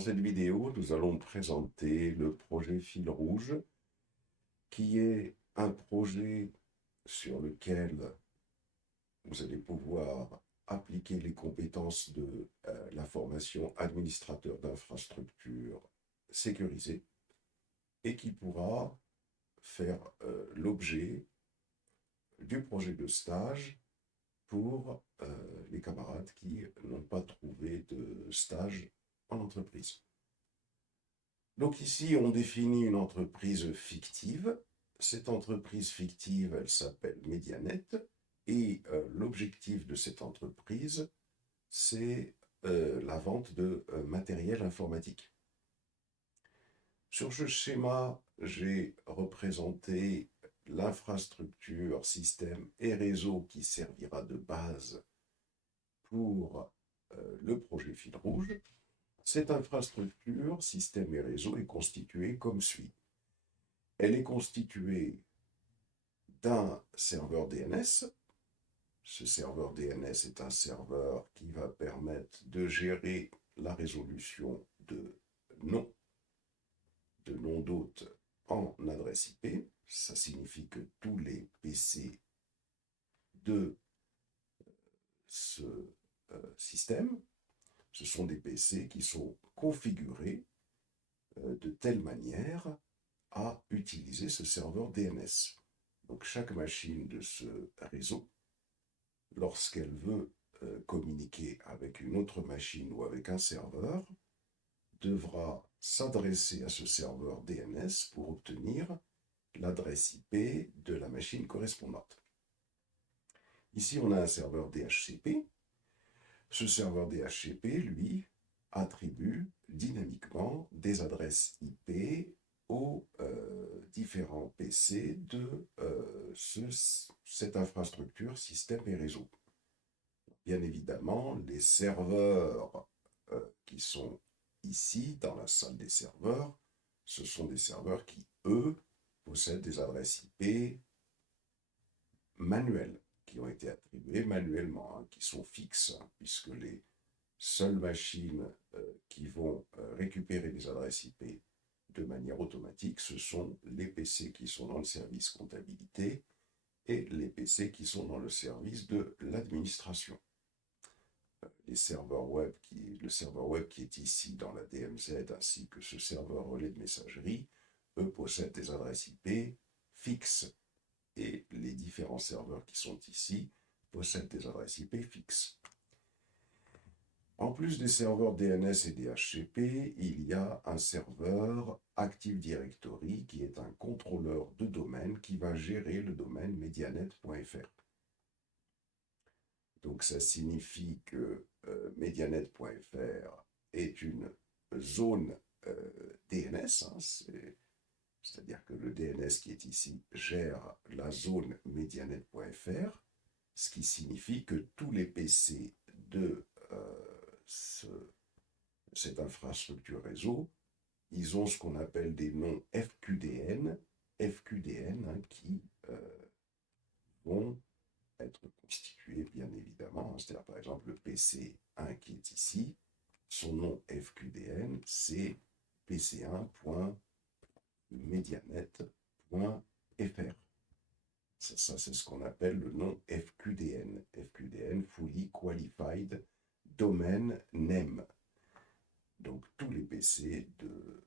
Dans cette vidéo, nous allons présenter le projet Fil Rouge, qui est un projet sur lequel vous allez pouvoir appliquer les compétences de la formation administrateur d'infrastructure sécurisée et qui pourra faire l'objet du projet de stage pour les camarades qui n'ont pas trouvé de stage en entreprise. Donc ici, on définit une entreprise fictive. Cette entreprise fictive, elle s'appelle Medianet. Et l'objectif de cette entreprise, c'est la vente de matériel informatique. Sur ce schéma, j'ai représenté l'infrastructure, système et réseau qui servira de base pour le projet Fil Rouge. Cette infrastructure, système et réseau est constituée comme suit. Elle est constituée d'un serveur DNS. Ce serveur DNS est un serveur qui va permettre de gérer la résolution de noms d'hôtes en adresse IP. Ça signifie que tous les PC de ce système, ce sont des PC qui sont configurés de telle manière à utiliser ce serveur DNS. Donc chaque machine de ce réseau, lorsqu'elle veut communiquer avec une autre machine ou avec un serveur, devra s'adresser à ce serveur DNS pour obtenir l'adresse IP de la machine correspondante. Ici, on a un serveur DHCP. Ce serveur DHCP, lui, attribue dynamiquement des adresses IP aux différents PC de cette infrastructure, système et réseau. Bien évidemment, les serveurs qui sont ici, dans la salle des serveurs, ce sont des serveurs qui, eux, possèdent des adresses IP manuelles, qui ont été attribuées manuellement, qui sont fixes, puisque les seules machines qui vont récupérer les adresses IP de manière automatique, ce sont les PC qui sont dans le service comptabilité et les PC qui sont dans le service de l'administration. Le serveur web qui est ici dans la DMZ, ainsi que ce serveur relais de messagerie, eux possèdent des adresses IP fixes. Et les différents serveurs qui sont ici possèdent des adresses IP fixes. En plus des serveurs DNS et DHCP, il y a un serveur Active Directory qui est un contrôleur de domaine qui va gérer le domaine medianet.fr. Donc ça signifie que medianet.fr est une zone DNS, c'est-à-dire que le DNS qui est ici gère la zone medianet.fr, ce qui signifie que tous les PC de cette infrastructure réseau, ils ont ce qu'on appelle des noms FQDN, qui vont être constitués bien évidemment. C'est-à-dire par exemple le PC1 qui est ici, son nom FQDN, c'est pc1.medianet.fr. Ça c'est ce qu'on appelle le nom FQDN. FQDN, Fully Qualified Domain Name. Donc tous les PC de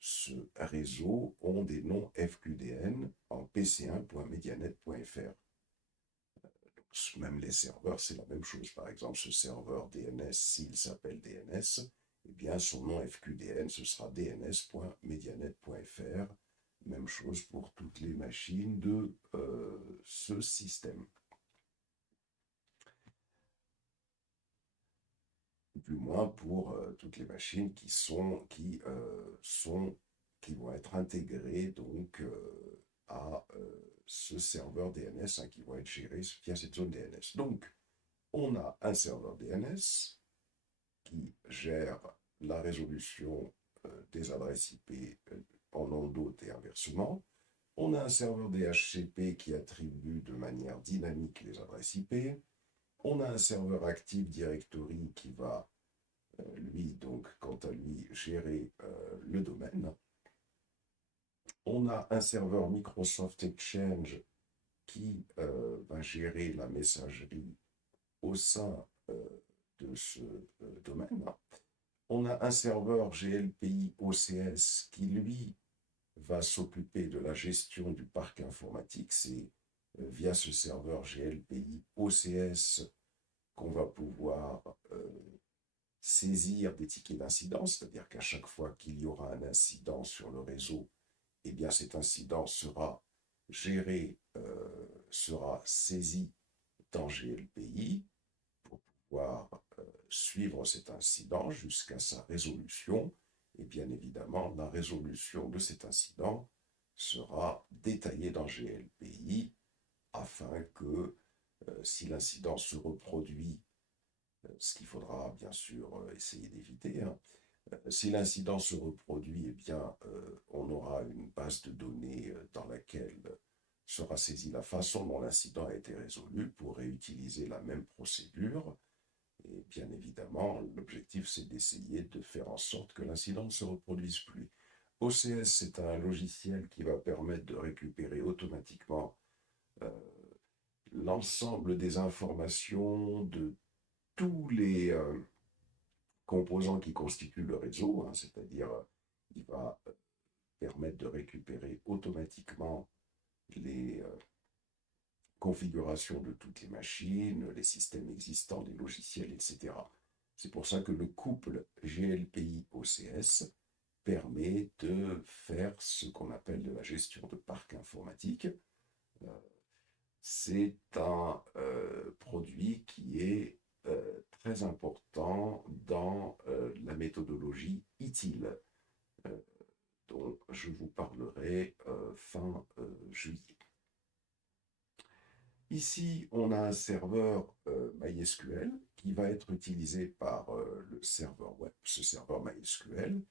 ce réseau ont des noms FQDN en pc1.medianet.fr. Même les serveurs, c'est la même chose. Par exemple, ce serveur DNS, s'il s'appelle DNS, eh bien son nom FQDN, ce sera dns.medianet.fr. Même chose pour toutes les machines de ce système. Du moins pour toutes les machines qui vont être intégrées donc à ce serveur DNS qui vont être gérés via cette zone DNS. Donc, on a un serveur DNS qui gère la résolution des adresses IP en nom d'hôte et inversement. On a un serveur DHCP qui attribue de manière dynamique les adresses IP. On a un serveur Active Directory qui va, lui, donc, quand quant à lui, gérer le domaine. On a un serveur Microsoft Exchange qui va gérer la messagerie au sein de ce domaine. On a un serveur GLPI OCS qui, lui, va s'occuper de la gestion du parc informatique. C'est via ce serveur GLPI OCS qu'on va pouvoir saisir des tickets d'incidence, c'est-à-dire qu'à chaque fois qu'il y aura un incident sur le réseau, eh bien cet incident sera géré, sera saisi dans GLPI pour pouvoir suivre cet incident jusqu'à sa résolution. Et bien évidemment, la résolution de cet incident sera détaillée dans GLPI afin que si l'incident se reproduit, ce qu'il faudra bien sûr essayer d'éviter, hein, si l'incident se reproduit, eh bien, on aura une base de données dans laquelle sera saisie la façon dont l'incident a été résolu pour réutiliser la même procédure. Et bien évidemment, l'objectif, c'est d'essayer de faire en sorte que l'incident ne se reproduise plus. OCS, c'est un logiciel qui va permettre de récupérer automatiquement euh, l'ensemble des informations de tous les composants qui constituent le réseau, hein, c'est-à-dire il va permettre de récupérer automatiquement les configurations de toutes les machines, les systèmes existants, les logiciels, etc. C'est pour ça que le couple GLPI-OCS permet de faire ce qu'on appelle de la gestion de parc informatique. C'est un produit qui est très important dans la méthodologie ITIL, dont je vous parlerai fin juillet. Ici, on a un serveur MySQL qui va être utilisé par le serveur web. Ce serveur MySQL,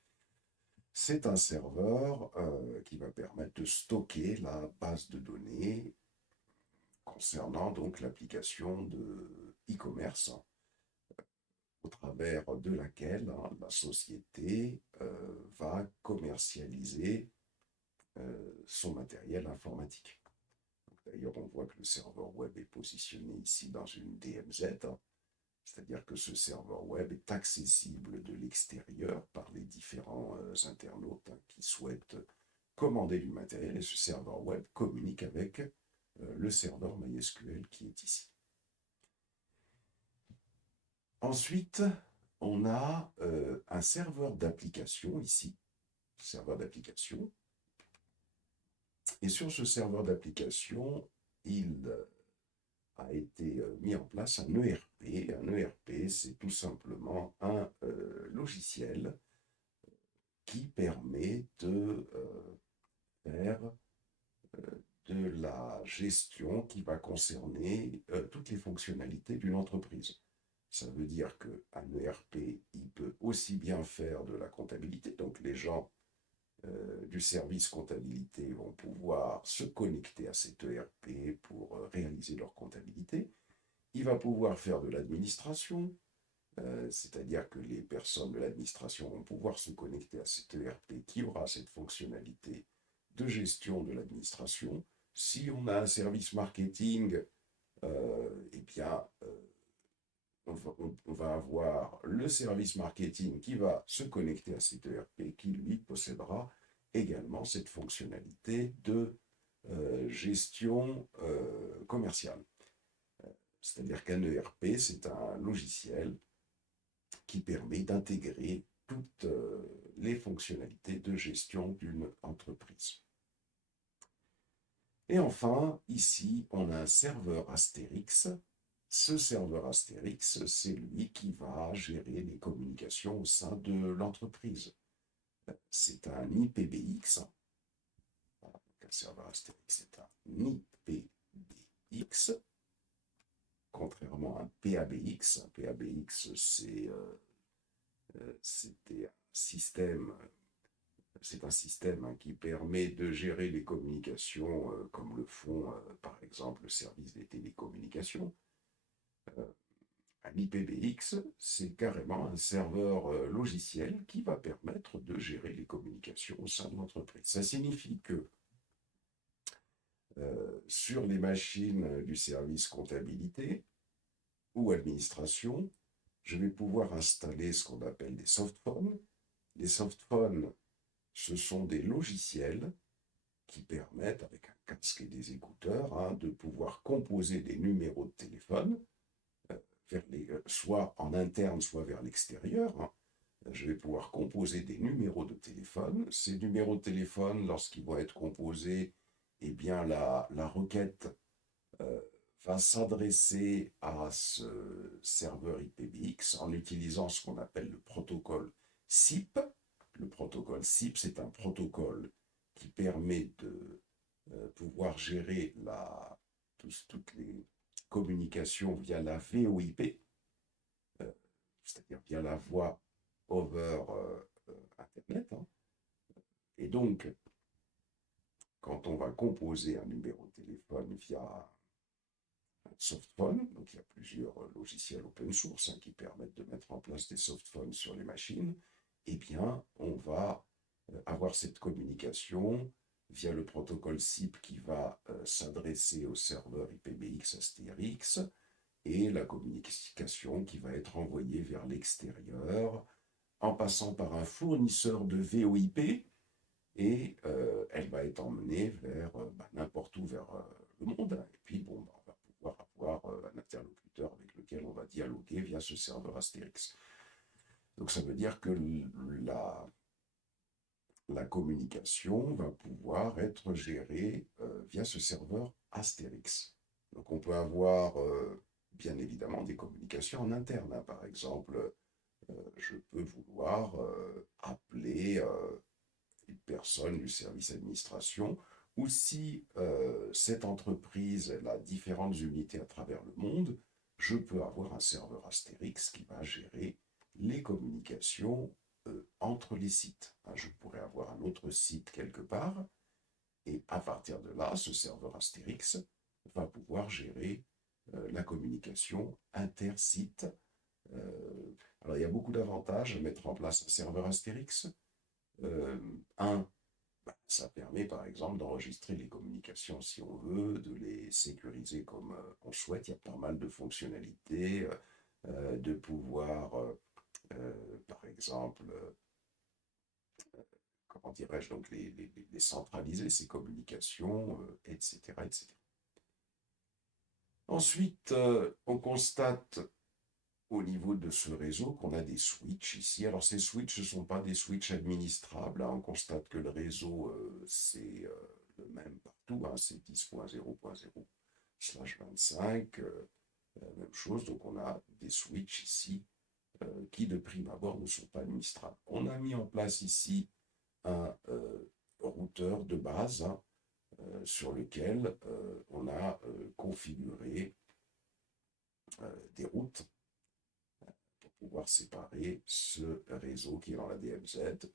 c'est un serveur qui va permettre de stocker la base de données concernant donc l'application de e-commerce au travers de laquelle la société va commercialiser son matériel informatique. D'ailleurs, on voit que le serveur web est positionné ici dans une DMZ, c'est-à-dire que ce serveur web est accessible de l'extérieur par les différents internautes qui souhaitent commander du matériel, et ce serveur web communique avec le serveur MySQL qui est ici. Ensuite, on a un serveur d'application ici, serveur d'application. Et sur ce serveur d'application, il a été mis en place un ERP. Un ERP, c'est tout simplement un logiciel qui permet de faire de la gestion qui va concerner toutes les fonctionnalités d'une entreprise. Ça veut dire qu'un ERP, il peut aussi bien faire de la comptabilité, donc les gens du service comptabilité vont pouvoir se connecter à cet ERP pour réaliser leur comptabilité. Il va pouvoir faire de l'administration, c'est-à-dire que les personnes de l'administration vont pouvoir se connecter à cet ERP qui aura cette fonctionnalité de gestion de l'administration. Si on a un service marketing, eh bien, on va avoir le service marketing qui va se connecter à cet ERP qui, lui, possédera également cette fonctionnalité de gestion commerciale. C'est-à-dire qu'un ERP, c'est un logiciel qui permet d'intégrer toutes les fonctionnalités de gestion d'une entreprise. Et enfin, ici, on a un serveur Astérix. Ce serveur Astérix, c'est lui qui va gérer les communications au sein de l'entreprise. C'est un IPBX. Voilà, donc un serveur Astérix, c'est un IPBX, contrairement à un PABX. Un PABX, c'était un système. C'est un système qui permet de gérer les communications comme le font par exemple le service des télécommunications. Un IPBX, c'est carrément un serveur logiciel qui va permettre de gérer les communications au sein de l'entreprise. Ça signifie que sur les machines du service comptabilité ou administration, je vais pouvoir installer ce qu'on appelle des softphones. Les softphones, ce sont des logiciels qui permettent, avec un casque et des écouteurs, de pouvoir composer des numéros de téléphone, soit en interne, soit vers l'extérieur. Je vais pouvoir composer des numéros de téléphone. Ces numéros de téléphone, lorsqu'ils vont être composés, eh bien la requête va s'adresser à ce serveur IPBX en utilisant ce qu'on appelle le protocole SIP. Le protocole SIP, c'est un protocole qui permet de pouvoir gérer toutes les communications via la VoIP, c'est-à-dire via la voix over Internet. Et donc, quand on va composer un numéro de téléphone via un softphone, donc il y a plusieurs logiciels open source qui permettent de mettre en place des softphones sur les machines, eh bien, on va avoir cette communication via le protocole SIP qui va s'adresser au serveur IPBX Astérix et la communication qui va être envoyée vers l'extérieur en passant par un fournisseur de VoIP et elle va être emmenée vers n'importe où vers le monde. Et puis, bon, on va pouvoir avoir un interlocuteur avec lequel on va dialoguer via ce serveur Astérix. Donc, ça veut dire que la communication va pouvoir être gérée via ce serveur Astérix. Donc, on peut avoir bien évidemment des communications en interne. Par exemple, je peux vouloir appeler une personne du service administration, ou si cette entreprise a différentes unités à travers le monde, je peux avoir un serveur Astérix qui va gérer les communications entre les sites. Je pourrais avoir un autre site quelque part, et à partir de là, ce serveur Astérix va pouvoir gérer la communication inter-site. Alors, il y a beaucoup d'avantages à mettre en place un serveur Astérix. Ça permet par exemple d'enregistrer les communications si on veut, de les sécuriser comme on souhaite. Il y a pas mal de fonctionnalités, de pouvoir, par exemple, comment dirais-je, donc les centraliser, ces communications, etc., etc. Ensuite, on constate au niveau de ce réseau qu'on a des switches ici. Alors ces switches ne sont pas des switches administrables. On constate que le réseau, c'est le même partout. C'est 10.0.0/25. Même chose. Donc on a des switches ici qui de prime abord ne sont pas administrables. On a mis en place ici un routeur de base sur lequel on a configuré des routes pour pouvoir séparer ce réseau qui est dans la DMZ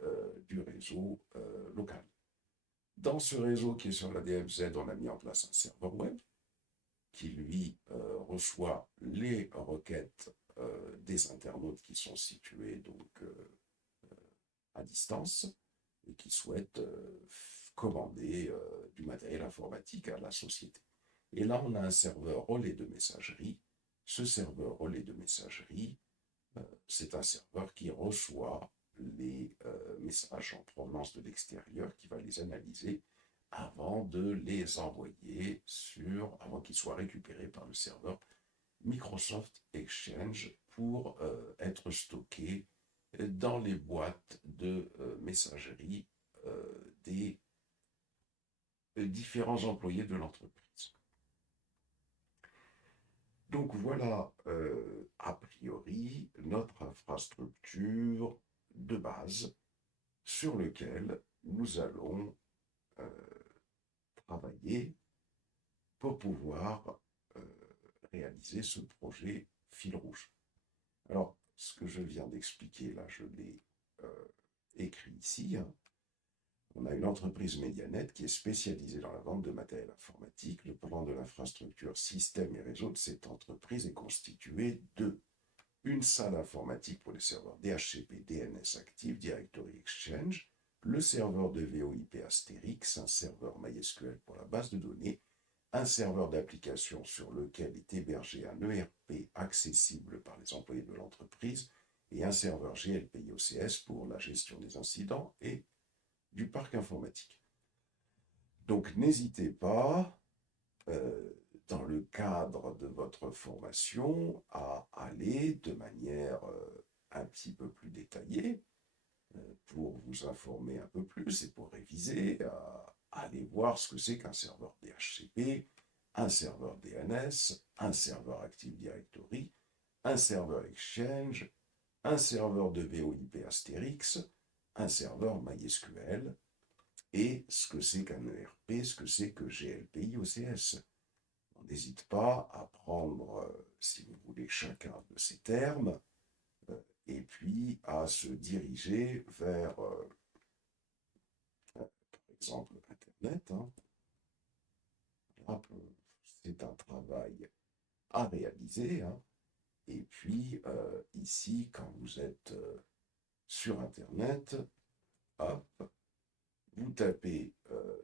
du réseau local. Dans ce réseau qui est sur la DMZ, on a mis en place un serveur web qui, lui, reçoit les requêtes des internautes qui sont situés donc à distance et qui souhaitent commander du matériel informatique à la société. Et là, on a un serveur relais de messagerie. Ce serveur relais de messagerie, c'est un serveur qui reçoit les messages en provenance de l'extérieur, qui va les analyser avant de les envoyer avant qu'ils soient récupérés par le serveur Microsoft Exchange pour être stockés dans les boîtes de messagerie des différents employés de l'entreprise. Donc voilà, a priori, notre infrastructure de base sur laquelle nous allons travailler pour pouvoir réaliser ce projet fil rouge. Alors, ce que je viens d'expliquer là, je l'ai écrit ici. On a une entreprise Medianet qui est spécialisée dans la vente de matériel informatique. Le plan de l'infrastructure système et réseau de cette entreprise est constitué de une salle informatique pour les serveurs DHCP, DNS Active Directory Exchange, le serveur de VoIP Astérix, un serveur MySQL pour la base de données, un serveur d'application sur lequel est hébergé un ERP accessible par les employés de l'entreprise et un serveur GLPI OCS pour la gestion des incidents et du parc informatique. Donc n'hésitez pas, dans le cadre de votre formation, à aller de manière un petit peu plus détaillée pour vous informer un peu plus et pour réviser, aller voir ce que c'est qu'un serveur DHCP, un serveur DNS, un serveur Active Directory, un serveur Exchange, un serveur de VoIP Astérix, un serveur MySQL, et ce que c'est qu'un ERP, ce que c'est que GLPI OCS. On n'hésite pas à prendre, si vous voulez, chacun de ces termes, et puis à se diriger vers, par exemple, Internet. Là, c'est un travail à réaliser. Et puis, ici, quand vous êtes sur Internet, hop, vous tapez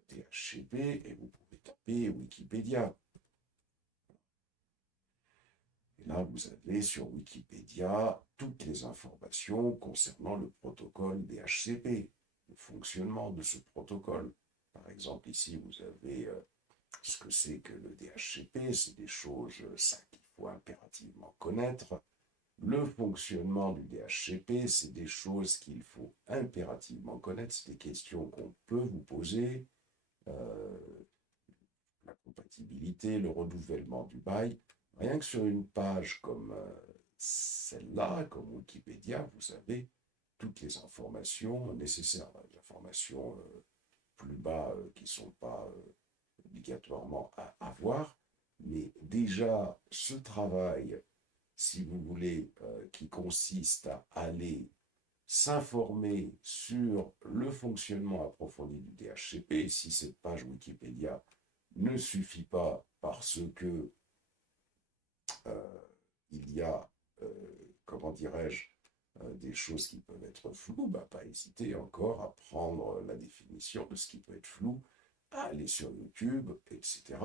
DHCP et vous pouvez taper Wikipédia. Et là, vous avez sur Wikipédia toutes les informations concernant le protocole DHCP, le fonctionnement de ce protocole. Par exemple, ici, vous avez ce que c'est que le DHCP, c'est des choses, ça qu'il faut impérativement connaître. Le fonctionnement du DHCP, c'est des choses qu'il faut impérativement connaître, c'est des questions qu'on peut vous poser, euh, la compatibilité, le renouvellement du bail. Rien que sur une page comme celle-là, comme Wikipédia, vous avez toutes les informations nécessaires, les informations plus bas qui ne sont pas obligatoirement à avoir, mais déjà ce travail, si vous voulez, qui consiste à aller s'informer sur le fonctionnement approfondi du DHCP, si cette page Wikipédia ne suffit pas parce que il y a, comment dirais-je, des choses qui peuvent être floues, pas hésiter encore à prendre la définition de ce qui peut être flou, à aller sur YouTube, etc.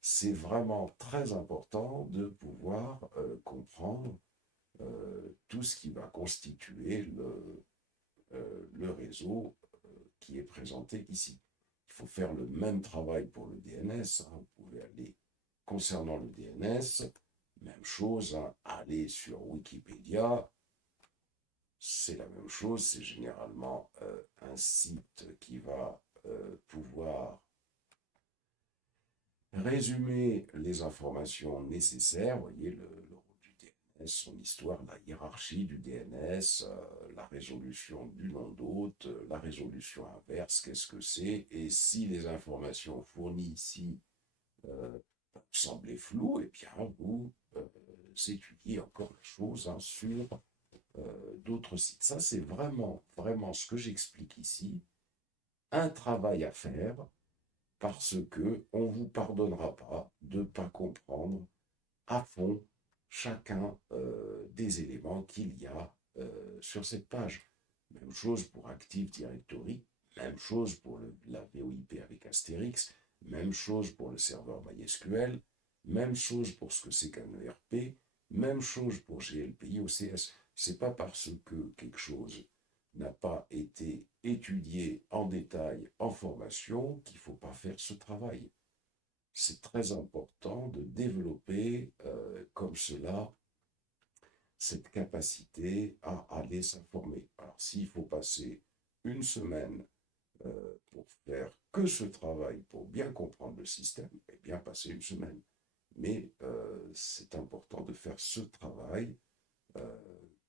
C'est vraiment très important de pouvoir comprendre tout ce qui va constituer le réseau qui est présenté ici. Il faut faire le même travail pour le DNS. Vous pouvez aller, concernant le DNS, même chose, aller sur Wikipédia, c'est la même chose, c'est généralement un site qui va pouvoir résumer les informations nécessaires, vous voyez le rôle du DNS, son histoire, la hiérarchie du DNS, la résolution du nom d'hôte, la résolution inverse, qu'est-ce que c'est, et si les informations fournies ici semblaient floues, et bien vous étudiez encore la chose sur d'autres sites. Ça, c'est vraiment, vraiment ce que j'explique ici, un travail à faire, parce que on ne vous pardonnera pas de ne pas comprendre à fond chacun des éléments qu'il y a sur cette page. Même chose pour Active Directory, même chose pour la VoIP avec Astérix, même chose pour le serveur MySQL, même chose pour ce que c'est qu'un ERP, même chose pour GLPI OCS. C'est pas parce que quelque chose n'a pas été étudié en détail en formation qu'il ne faut pas faire ce travail. C'est très important de développer comme cela cette capacité à aller s'informer. Alors s'il faut passer une semaine pour faire que ce travail, pour bien comprendre le système, eh bien passer une semaine. Mais c'est important de faire ce travail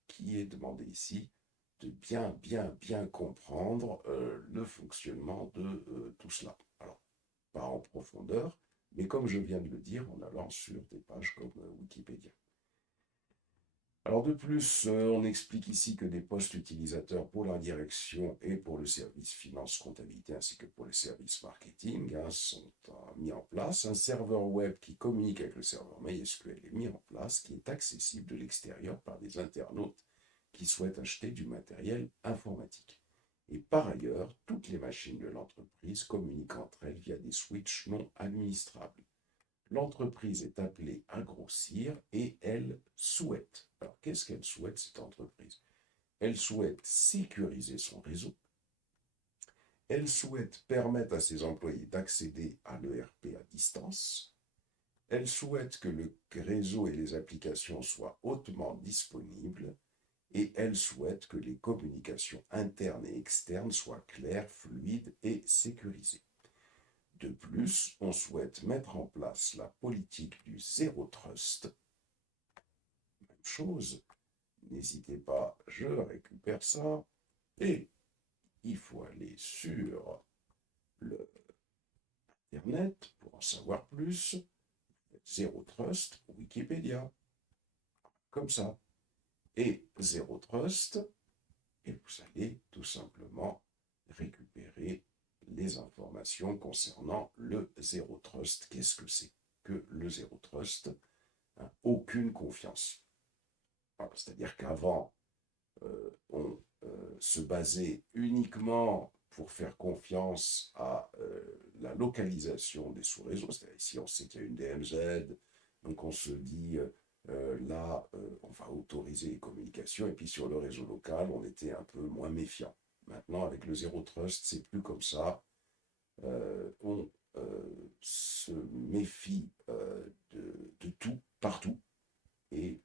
qui est demandé ici, de bien comprendre le fonctionnement de tout cela. Alors, pas en profondeur, mais comme je viens de le dire, en allant sur des pages comme Wikipédia. Alors de plus, on explique ici que des postes utilisateurs pour la direction et pour le service finance comptabilité ainsi que pour les services marketing sont mis en place. Un serveur web qui communique avec le serveur MySQL est mis en place, qui est accessible de l'extérieur par des internautes qui souhaitent acheter du matériel informatique. Et par ailleurs, toutes les machines de l'entreprise communiquent entre elles via des switches non administrables. L'entreprise est appelée à grossir et elle souhaite. Alors, qu'est-ce qu'elle souhaite, cette entreprise? Elle souhaite sécuriser son réseau. Elle souhaite permettre à ses employés d'accéder à l'ERP à distance. Elle souhaite que le réseau et les applications soient hautement disponibles. Et elle souhaite que les communications internes et externes soient claires, fluides et sécurisées. De plus, on souhaite mettre en place la politique du zéro trust. Même chose, n'hésitez pas, je récupère ça. Et il faut aller sur le Internet pour en savoir plus. Zéro trust, Wikipédia, comme ça. Et zéro trust, et vous allez tout simplement récupérer les informations concernant le zéro trust. Qu'est-ce que c'est que le zéro trust? Aucune confiance. C'est-à-dire qu'avant, on se basait uniquement pour faire confiance à la localisation des sous-réseaux. C'est-à-dire ici, on sait qu'il y a une DMZ, donc on se dit là, on va autoriser les communications, et puis sur le réseau local, on était un peu moins méfiant. Maintenant, avec le zéro trust, c'est plus comme ça. On se méfie de tout, partout, et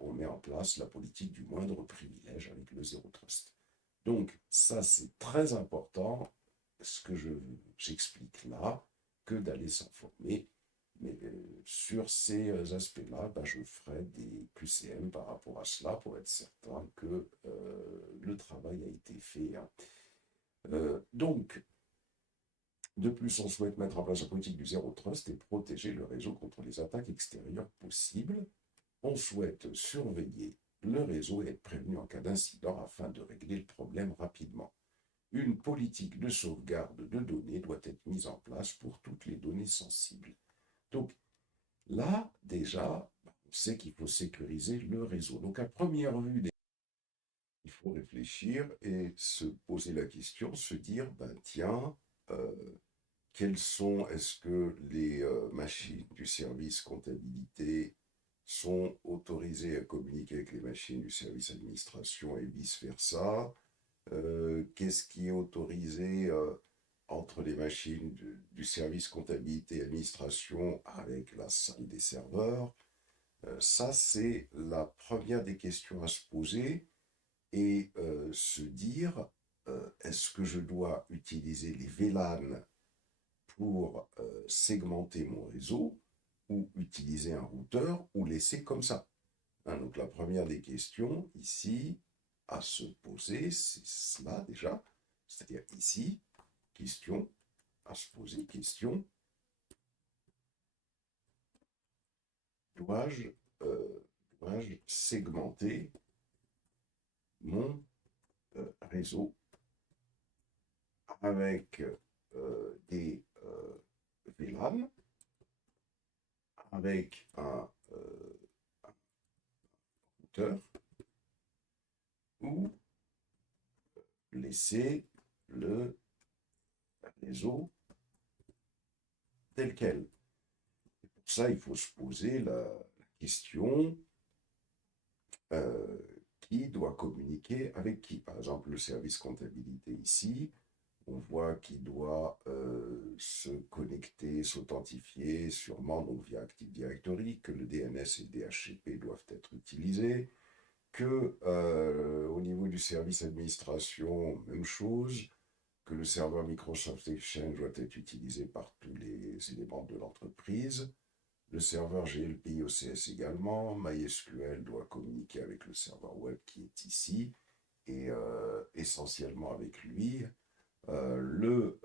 on met en place la politique du moindre privilège avec le zéro trust. Donc ça, c'est très important, ce que j'explique là, que d'aller s'informer. Mais sur ces aspects-là, je ferai des QCM par rapport à cela pour être certain que le travail a été fait. Hein. Donc, de plus, on souhaite mettre en place la politique du zéro trust et protéger le réseau contre les attaques extérieures possibles. On souhaite surveiller le réseau et être prévenu en cas d'incident afin de régler le problème rapidement. Une politique de sauvegarde de données doit être mise en place pour toutes les données sensibles. Donc là, déjà, on sait qu'il faut sécuriser le réseau. Donc à première vue, il faut réfléchir et se poser la question, se dire, tiens, euh, est-ce que les machines du service comptabilité sont autorisées à communiquer avec les machines du service administration et vice-versa? Qu'est-ce qui est autorisé entre les machines du service comptabilité et administration avec la salle des serveurs? Ça, c'est la première des questions à se poser et se dire, est-ce que je dois utiliser les VLAN pour segmenter mon réseau ou utiliser un routeur ou laisser comme ça. Hein, donc la première des questions ici à se poser, c'est cela déjà. C'est-à-dire ici, question à se poser, question, dois-je segmenter mon réseau avec des VLAN, avec un routeur, ou laisser le réseau tel quel. Pour ça, il faut se poser la question qui doit communiquer avec qui. Par exemple, le service comptabilité ici, on voit qu'il doit se connecter, s'authentifier, sûrement donc via Active Directory, que le DNS et le DHCP doivent être utilisés, que au niveau du service administration, même chose, que le serveur Microsoft Exchange doit être utilisé par tous les éléments de l'entreprise. Le serveur GLPI OCS également. MySQL doit communiquer avec le serveur web qui est ici et essentiellement avec lui. Le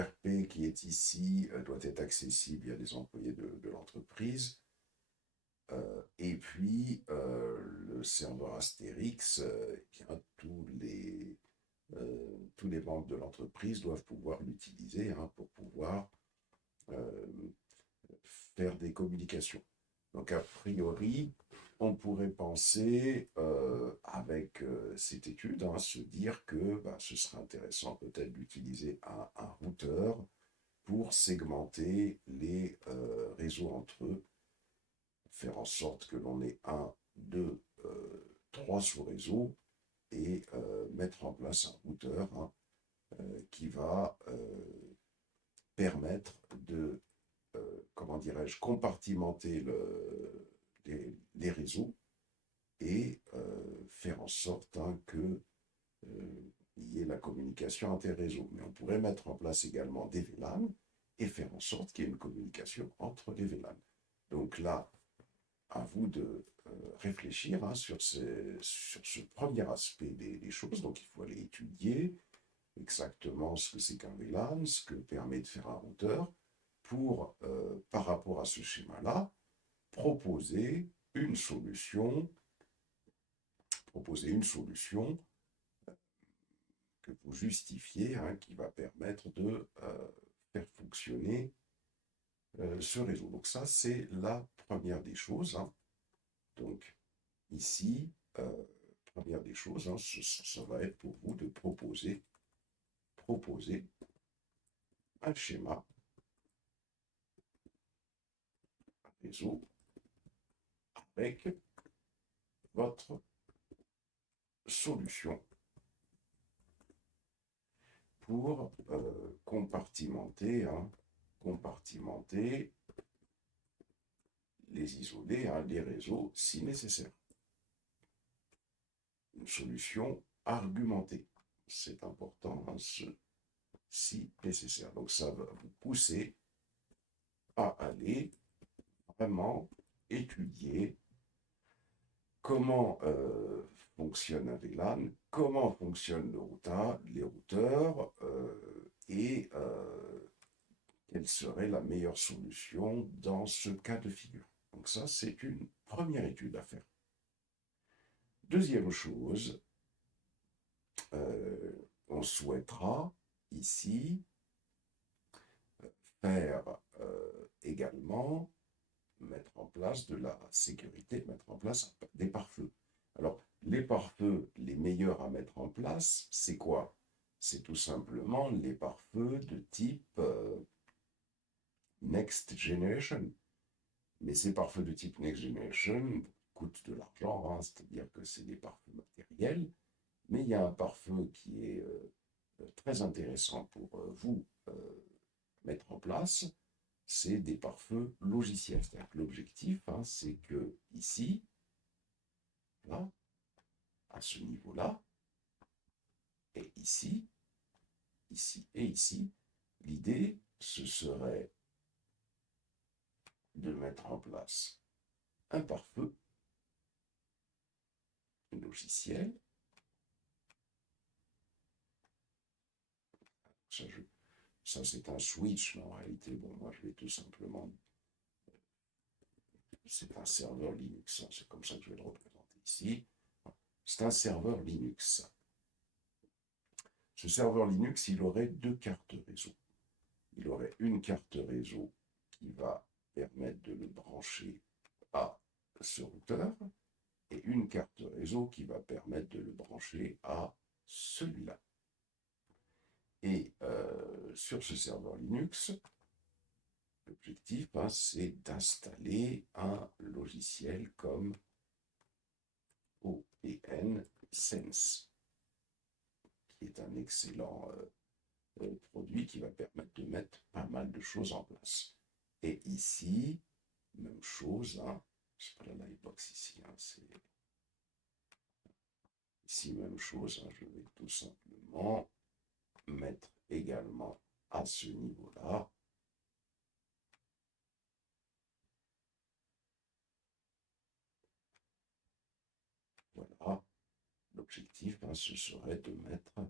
RP qui est ici doit être accessible via les employés de l'entreprise. Et puis, le serveur Astérix, eh bien, tous les membres de l'entreprise doivent pouvoir l'utiliser hein, pour pouvoir euh, faire des communications. Donc, a priori, on pourrait penser, avec cette étude, hein, se dire que bah, ce serait intéressant peut-être d'utiliser un routeur pour segmenter les réseaux entre eux, faire en sorte que l'on ait un, deux, trois sous-réseaux et mettre en place un routeur hein, qui va permettre de, comment dirais-je, compartimenter les réseaux et faire en sorte hein, que il y ait la communication interréseau. Mais on pourrait mettre en place également des VLAN et faire en sorte qu'il y ait une communication entre les VLAN. Donc là, à vous de réfléchir hein, sur ce premier aspect des choses. Donc il faut aller étudier exactement ce que c'est qu'un VLAN, ce que permet de faire un routeur, pour, par rapport à ce schéma-là, proposer une solution, proposer une solution que vous justifiez, hein, qui va permettre de faire fonctionner ce réseau. Donc ça, c'est la première des choses. Hein. Donc ici, première des choses, hein, ça va être pour vous de proposer un schéma, un réseau avec votre solution pour compartimenter, hein, compartimenter les isolés, hein, les réseaux si nécessaire. Une solution argumentée, c'est important, hein, si nécessaire. Donc ça va vous pousser à aller vraiment étudier comment fonctionne un VLAN, comment fonctionnent les routeurs et quelle serait la meilleure solution dans ce cas de figure. Donc ça, c'est une première étude à faire. Deuxième chose, on souhaitera ici faire également mettre en place de la sécurité, mettre en place des pare-feux. Alors, les pare-feux, les meilleurs à mettre en place, c'est quoi? C'est tout simplement les pare-feux de type Next Generation. Mais ces pare-feux de type Next Generation coûtent de l'argent, hein, c'est-à-dire que c'est des pare-feux matériels, mais il y a un pare-feu qui est très intéressant pour vous mettre en place, c'est des pare-feux logiciels. C'est-à-dire que l'objectif, hein, c'est que ici, là, à ce niveau-là, et ici et ici, l'idée, ce serait de mettre en place un pare-feu logiciel. Ça, ça c'est un switch, mais en réalité, bon, moi je vais tout simplement. C'est un serveur Linux, hein, c'est comme ça que je vais le représenter ici. C'est un serveur Linux. Ce serveur Linux, il aurait deux cartes réseau. Il aurait une carte réseau qui va permettre de le brancher à ce routeur et une carte réseau qui va permettre de le brancher à celui-là. Et sur ce serveur Linux, l'objectif, hein, c'est d'installer un logiciel comme OPN Sense, qui est un excellent produit qui va permettre de mettre pas mal de choses en place. Et ici, même chose, hein, c'est pas la livebox ici, hein, c'est ici même chose, hein, je vais tout simplement mettre également à ce niveau-là voilà, l'objectif, hein, ce serait de mettre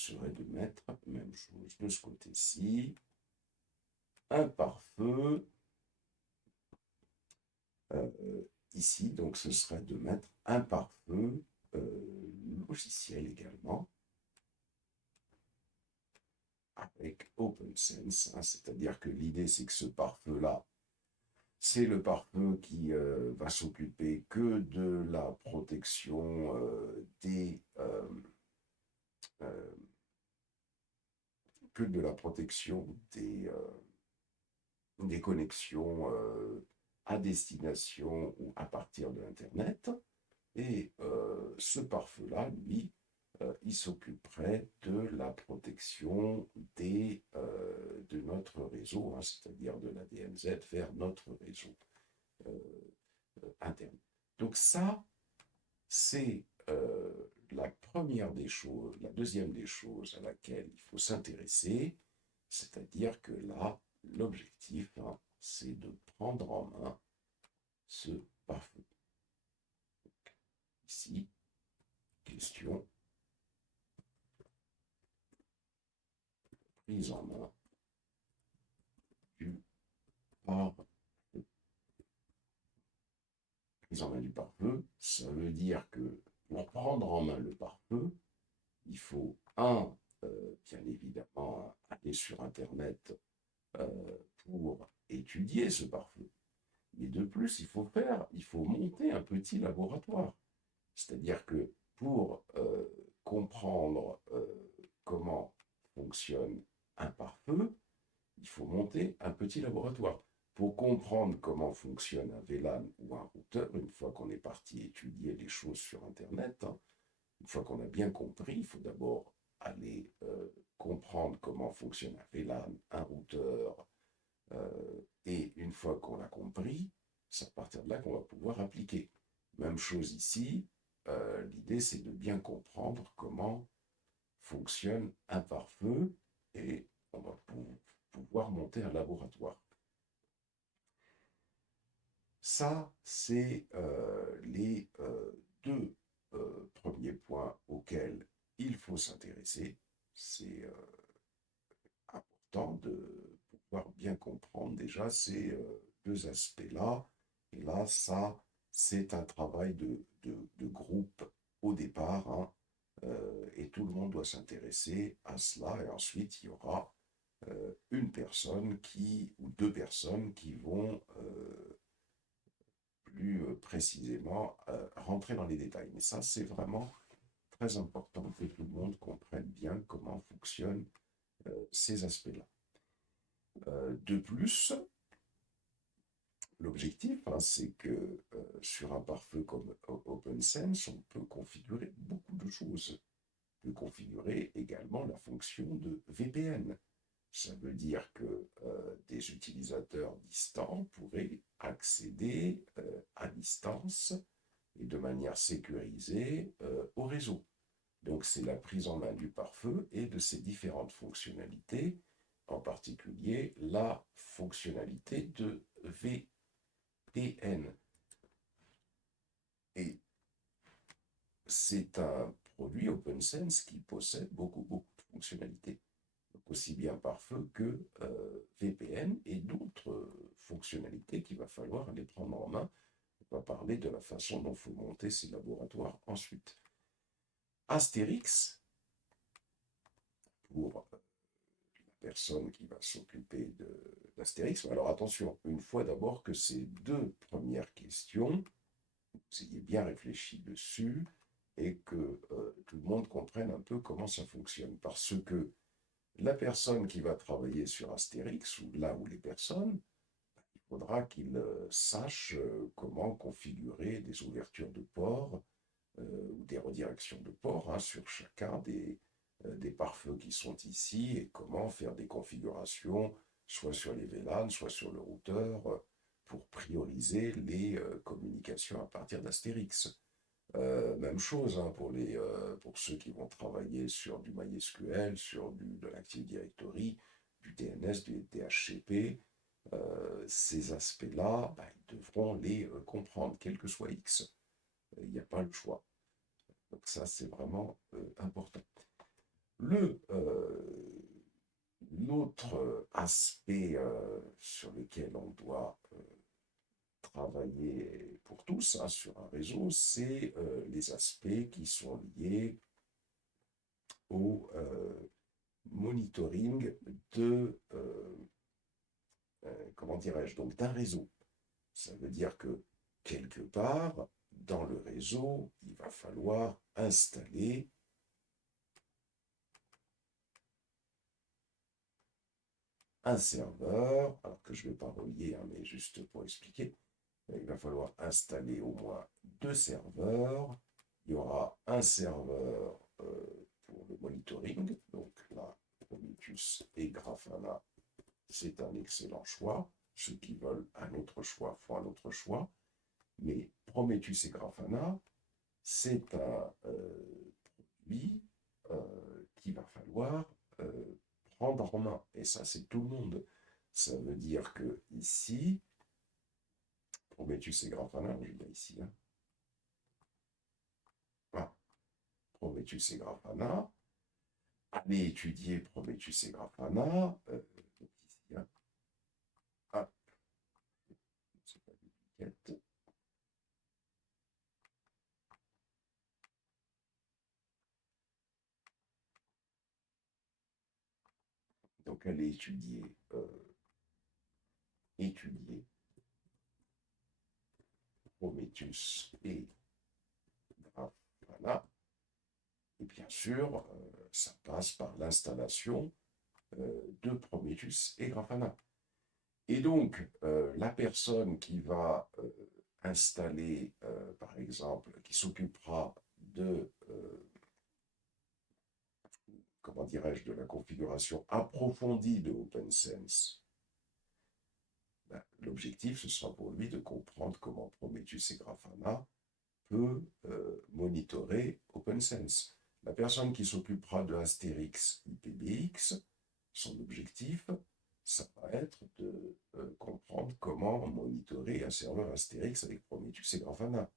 serait de mettre, même chose de ce côté-ci, un pare-feu ici, donc ce serait de mettre un pare-feu logiciel également, avec OpenSense, hein, c'est-à-dire que l'idée c'est que ce pare-feu-là, c'est le pare-feu qui va s'occuper que de la protection euh, que de la protection des connexions à destination ou à partir de l'Internet. Et ce pare-feu-là, lui, il s'occuperait de la protection de notre réseau, hein, c'est-à-dire de la DMZ vers notre réseau interne. Donc ça, c'est la première des choses. La deuxième des choses à laquelle il faut s'intéresser, c'est-à-dire que là, l'objectif, hein, c'est de prendre en main ce pare-feu. Ici, question, prise en main du pare-feu. Prise en main du pare-feu, ça veut dire que pour prendre en main le pare-feu, il faut, bien évidemment, aller sur Internet pour étudier ce pare-feu. Mais de plus, il faut monter un petit laboratoire. C'est-à-dire que pour comprendre comment fonctionne un pare-feu, il faut monter un petit laboratoire. Pour comprendre comment fonctionne un VLAN ou un routeur, une fois qu'on est parti étudier les choses sur Internet, hein, une fois qu'on a bien compris, il faut d'abord aller comprendre comment fonctionne un VLAN, un routeur, et une fois qu'on l'a compris, c'est à partir de là qu'on va pouvoir appliquer. Même chose ici, l'idée c'est de bien comprendre comment fonctionne un pare-feu et on va pouvoir monter un laboratoire. Ça, c'est les deux premiers points auxquels il faut s'intéresser. C'est important de pouvoir bien comprendre déjà ces deux aspects-là. Et là, ça, c'est un travail de groupe au départ, hein, et tout le monde doit s'intéresser à cela. Et ensuite, il y aura une personne ou deux personnes qui vont plus précisément rentrer dans les détails. Mais ça, c'est vraiment très important que tout le monde comprenne bien comment fonctionnent ces aspects-là. De plus, l'objectif, hein, c'est que sur un pare-feu comme OpenSense, on peut configurer beaucoup de choses. On peut configurer également la fonction de VPN. Ça veut dire que des utilisateurs distants pourraient accéder à distance et de manière sécurisée au réseau. Donc c'est la prise en main du pare-feu et de ses différentes fonctionnalités, en particulier la fonctionnalité de VPN. Et c'est un produit OpenSense qui possède beaucoup de fonctionnalités. Donc aussi bien pare-feu que VPN et d'autres fonctionnalités qu'il va falloir aller prendre en main. On va parler de la façon dont il faut monter ces laboratoires ensuite. Astérix, pour la personne qui va s'occuper d'Astérix. Alors attention, une fois d'abord que ces deux premières questions, vous ayez bien réfléchi dessus et que tout le monde comprenne un peu comment ça fonctionne. Parce que la personne qui va travailler sur Astérix, ou là où les personnes, il faudra qu'il sache comment configurer des ouvertures de port ou des redirections de port, hein, sur chacun des pare-feux qui sont ici et comment faire des configurations, soit sur les VLAN, soit sur le routeur, pour prioriser les communications à partir d'Astérix. Même chose, hein, pour ceux qui vont travailler sur du MySQL, sur de l'Active Directory, du DNS, du DHCP. Ces aspects-là, ils devront les comprendre, quel que soit X. Il n'y a pas le choix. Donc ça, c'est vraiment important. L'autre aspect sur lequel on doit travailler pour tous hein, sur un réseau, c'est les aspects qui sont liés au monitoring comment dirais-je, donc d'un réseau. Ça veut dire que quelque part, dans le réseau, il va falloir installer un serveur, alors que je ne vais pas relier, hein, mais juste pour expliquer, il va falloir installer au moins deux serveurs. Il y aura un serveur pour le monitoring, donc là, Prometheus et Grafana, c'est un excellent choix. Ceux qui veulent un autre choix font un autre choix. Mais Prometheus et Grafana, c'est un produit qu'il va falloir prendre en main. Et ça, c'est tout le monde. Ça veut dire que ici, Prometheus et Grafana, je vais ici, hein. Voilà. Prometheus et Grafana. Allez étudier Prometheus et Grafana. Donc ici, hein. Ah, c'est pas l'étiquette. Donc allez étudier Prometheus et Grafana. Et bien sûr, ça passe par l'installation de Prometheus et Grafana. Et donc, la personne qui va installer, par exemple, qui s'occupera de, comment dirais-je, de la configuration approfondie de OpenSense, ben, l'objectif, ce sera pour lui de comprendre comment Prometheus et Grafana peut monitorer OpenSense. La personne qui s'occupera de Astérix IPBX, son objectif, ça va être de comprendre comment monitorer un serveur Astérix avec Prometheus et Grafana.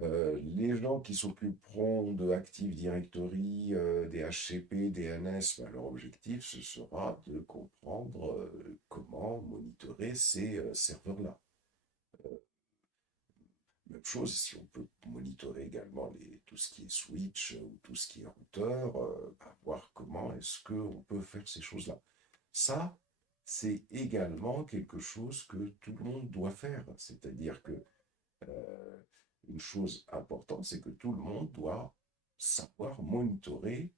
Les gens qui s'occuperont de Active Directory, des HCP, des NS, ben, leur objectif, ce sera de comprendre comment monitorer ces serveurs-là. Même chose, si on peut monitorer également tout ce qui est switch ou tout ce qui est routeur, voir comment est-ce qu'on peut faire ces choses-là. Ça, c'est également quelque chose que tout le monde doit faire. C'est-à-dire que une chose importante, c'est que tout le monde doit savoir monitorer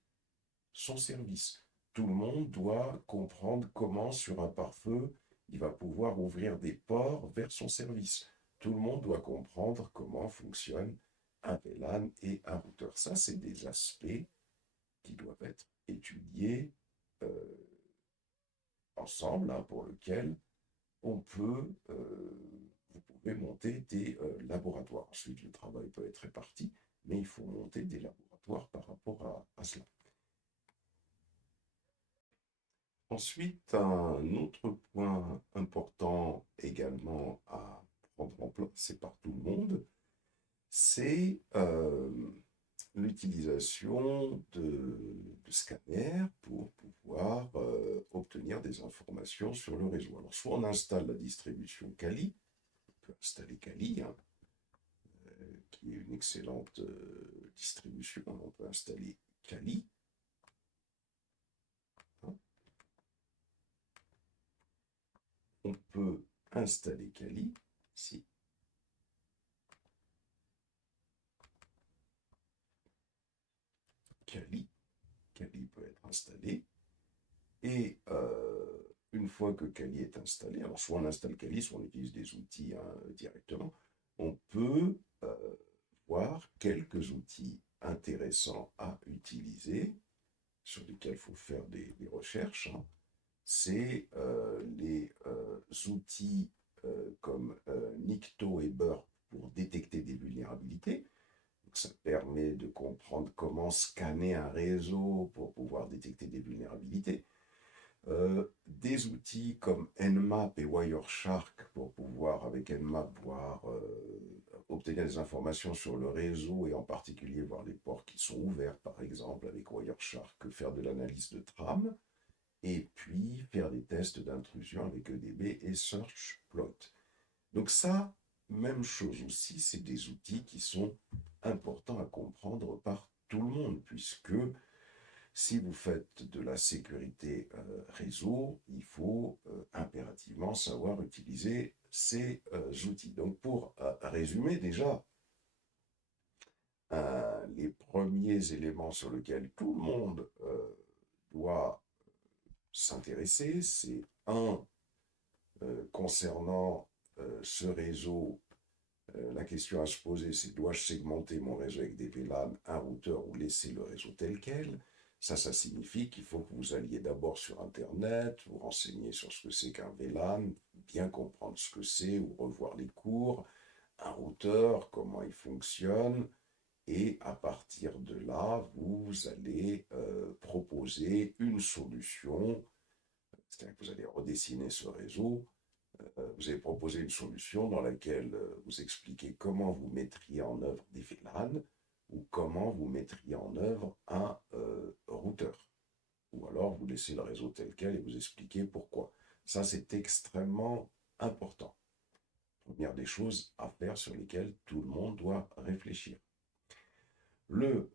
son service. Tout le monde doit comprendre comment, sur un pare-feu, il va pouvoir ouvrir des ports vers son service. Tout le monde doit comprendre comment fonctionne un VLAN et un routeur. Ça, c'est des aspects qui doivent être étudiés ensemble, hein, pour lequel on peut, vous pouvez monter des laboratoires. Ensuite, le travail peut être réparti, mais il faut monter des laboratoires par rapport à cela. Ensuite, un autre point important également à prendre en place, c'est par tout le monde, c'est l'utilisation de scanners pour pouvoir obtenir des informations sur le réseau. Alors, soit on installe la distribution Kali, on peut installer Kali, hein, qui est une excellente distribution, on peut installer Kali. Hein. On peut installer Kali, ici. Kali peut être installé. Et une fois que Kali est installé, alors soit on installe Kali, soit on utilise des outils hein, directement, on peut voir quelques outils intéressants à utiliser, sur lesquels il faut faire des recherches. Hein. C'est les outils comme Nikto et Burp pour détecter des vulnérabilités. Donc, ça permet de comprendre comment scanner un réseau pour pouvoir détecter des vulnérabilités. Des outils comme Nmap et Wireshark pour pouvoir, avec Nmap, voir, obtenir des informations sur le réseau et en particulier voir les ports qui sont ouverts, par exemple, avec Wireshark, faire de l'analyse de trame, et puis faire des tests d'intrusion avec EDB et SearchPlot. Donc ça, même chose aussi, c'est des outils qui sont importants à comprendre par tout le monde, puisque si vous faites de la sécurité réseau, il faut impérativement savoir utiliser ces outils. Donc pour résumer déjà, les premiers éléments sur lesquels tout le monde doit s'intéresser, c'est un, concernant ce réseau, la question à se poser, c'est dois-je segmenter mon réseau avec des VLAN, un routeur ou laisser le réseau tel quel? Ça signifie qu'il faut que vous alliez d'abord sur Internet, vous renseigner sur ce que c'est qu'un VLAN, bien comprendre ce que c'est ou revoir les cours, un routeur, comment il fonctionne, et à partir de là, vous allez proposer une solution, c'est-à-dire que vous allez redessiner ce réseau. Vous avez proposé une solution dans laquelle vous expliquez comment vous mettriez en œuvre des VLAN ou comment vous mettriez en œuvre un routeur. Ou alors vous laissez le réseau tel quel et vous expliquez pourquoi. Ça, c'est extrêmement important. Première des choses à faire sur lesquelles tout le monde doit réfléchir. Le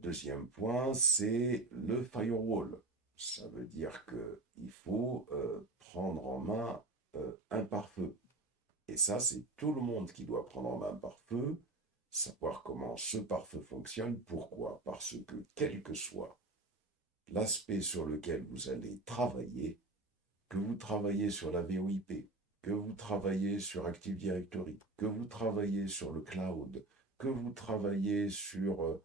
deuxième point, c'est le firewall. Ça veut dire qu'il faut prendre en main un pare-feu. Et ça, c'est tout le monde qui doit prendre en main un pare-feu, savoir comment ce pare-feu fonctionne. Pourquoi? Parce que quel que soit l'aspect sur lequel vous allez travailler, que vous travaillez sur la VoIP, que vous travaillez sur Active Directory, que vous travaillez sur le cloud, que vous travaillez sur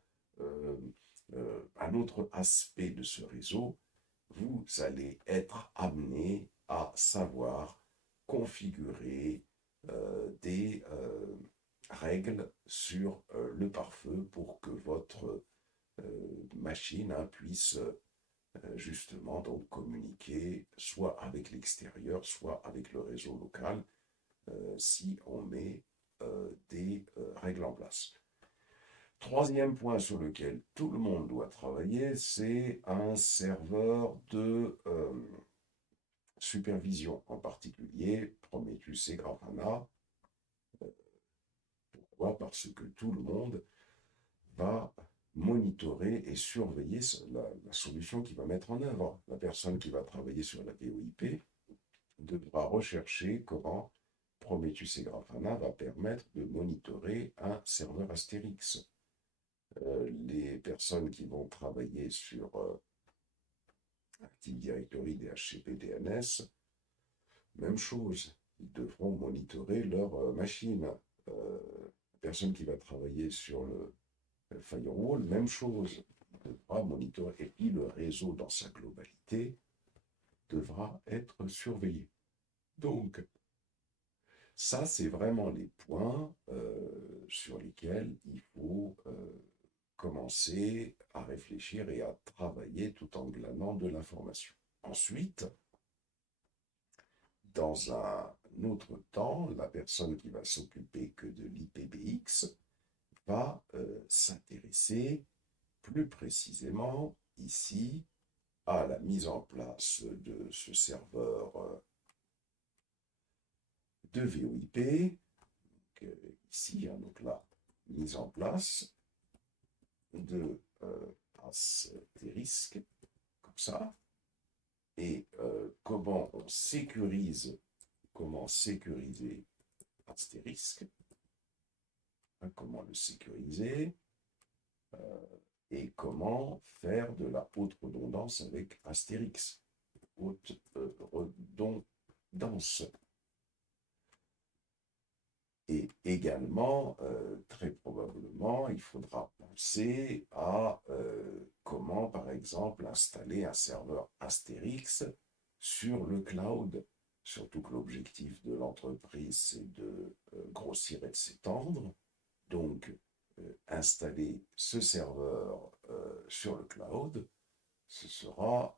un autre aspect de ce réseau, vous allez être amené à savoir configurer des règles sur le pare-feu pour que votre machine puisse justement donc communiquer soit avec l'extérieur, soit avec le réseau local, si on met des règles en place. Troisième point sur lequel tout le monde doit travailler, c'est un serveur de supervision, en particulier Prometheus et Grafana. Pourquoi? Parce que tout le monde va monitorer et surveiller la solution qu'il va mettre en œuvre. La personne qui va travailler sur la VoIP devra rechercher comment Prometheus et Grafana va permettre de monitorer un serveur Astérix. Les personnes qui vont travailler sur Active Directory, DHCP, DNS, même chose, ils devront monitorer leur machine. La personne qui va travailler sur le firewall, même chose, devra monitorer. Et puis le réseau dans sa globalité devra être surveillé. Donc, ça, c'est vraiment les points sur lesquels il faut commencer à réfléchir et à travailler tout en glanant de l'information. Ensuite, dans un autre temps, la personne qui va s'occuper que de l'IPBX va s'intéresser plus précisément ici à la mise en place de ce serveur de VoIP. Ici, donc là, mise en place de astérisque, comme ça, et comment sécuriser astérisque, comment le sécuriser, et comment faire de la haute redondance avec Astérix, haute redondance. Et également, très probablement, il faudra penser à comment, par exemple, installer un serveur Astérix sur le cloud, surtout que l'objectif de l'entreprise, c'est de grossir et de s'étendre. Donc, installer ce serveur sur le cloud, ce sera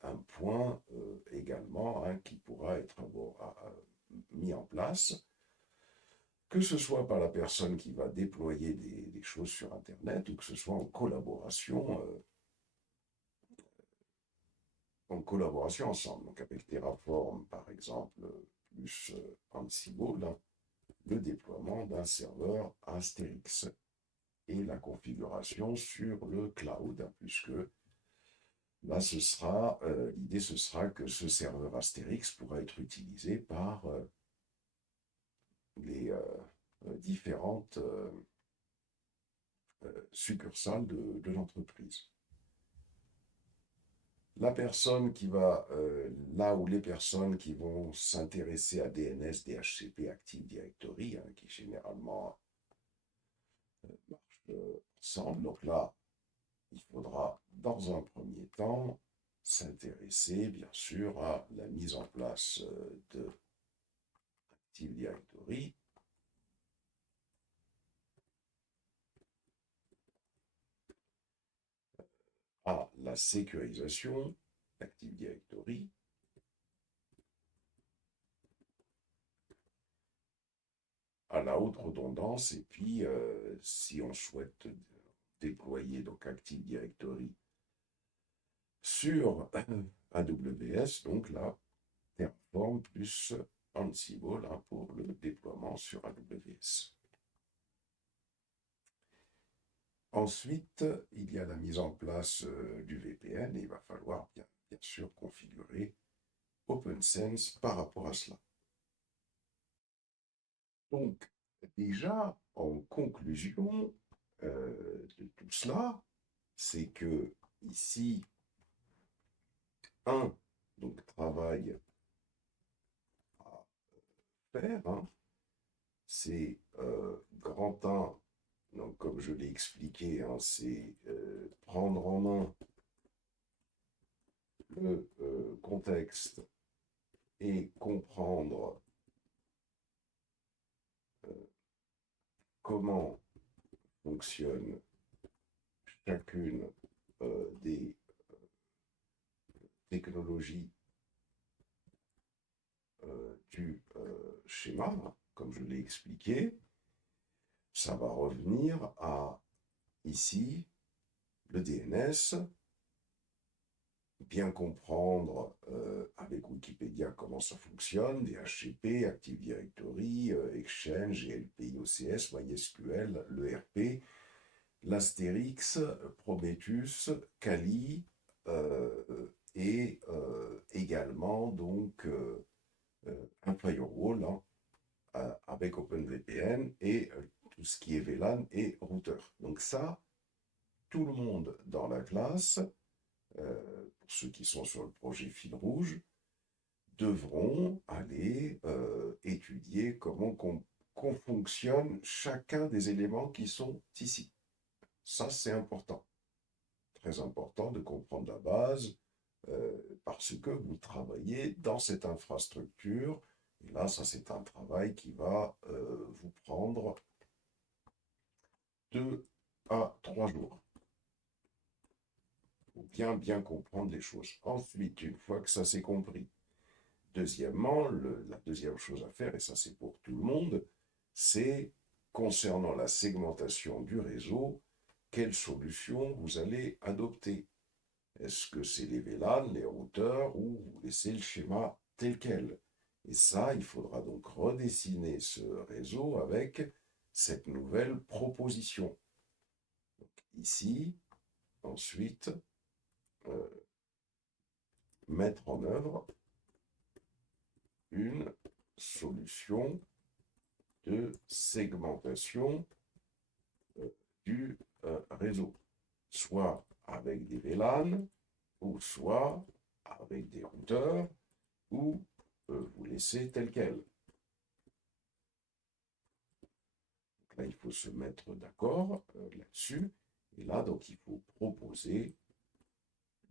un point également hein, qui pourra être mis en place, que ce soit par la personne qui va déployer des choses sur Internet ou que ce soit en collaboration ensemble. Donc avec Terraform, par exemple, plus Ansible, hein, le déploiement d'un serveur Astérix et la configuration sur le cloud, hein, puisque là, l'idée, ce sera que ce serveur Astérix pourra être utilisé par les différentes succursales de l'entreprise. La personne qui va, là où les personnes qui vont s'intéresser à DNS, DHCP, Active Directory, hein, qui généralement marchent ensemble, donc là, il faudra dans un premier temps s'intéresser bien sûr à la mise en place de Active Directory, à la sécurisation d'Active Directory, à la haute redondance, et puis si on souhaite déployer donc Active Directory sur AWS, donc là, Terraform plus Ansible hein, pour le déploiement sur AWS. Ensuite, il y a la mise en place du VPN et il va falloir bien sûr configurer OpenSense par rapport à cela. Donc, déjà, en conclusion de tout cela, c'est que ici, un donc, travail à faire, hein, c'est grand 1, donc comme je l'ai expliqué, hein, c'est prendre en main le contexte et comprendre comment fonctionne chacune des technologies du schéma, comme je l'ai expliqué. Ça va revenir à, ici, le DNS, bien comprendre avec Wikipédia comment ça fonctionne, DHCP, Active Directory, Exchange, GLPI, OCS, MySQL, l'ERP, l'Astérix, Prometheus, Kali, et également donc un firewall hein, avec OpenVPN et tout ce qui est VLAN et routeur. Donc ça, tout le monde dans la classe, pour ceux qui sont sur le projet Fil Rouge, devront aller étudier comment qu'on fonctionne chacun des éléments qui sont ici. Ça, c'est important. Très important de comprendre la base parce que vous travaillez dans cette infrastructure. Et là, ça, c'est un travail qui va vous prendre 2 à 3 jours. Il faut bien comprendre les choses. Ensuite, une fois que ça s'est compris, deuxièmement, la deuxième chose à faire, et ça c'est pour tout le monde, c'est concernant la segmentation du réseau, quelle solution vous allez adopter. Est-ce que c'est les VLAN, les routeurs, ou vous laissez le schéma tel quel? Et ça, il faudra donc redessiner ce réseau avec cette nouvelle proposition. Donc, ici, ensuite, mettre en œuvre une solution de segmentation du réseau, soit avec des VLAN, ou soit avec des routeurs, ou vous laissez tel quel. Donc là, il faut se mettre d'accord là-dessus. Et là, donc, il faut proposer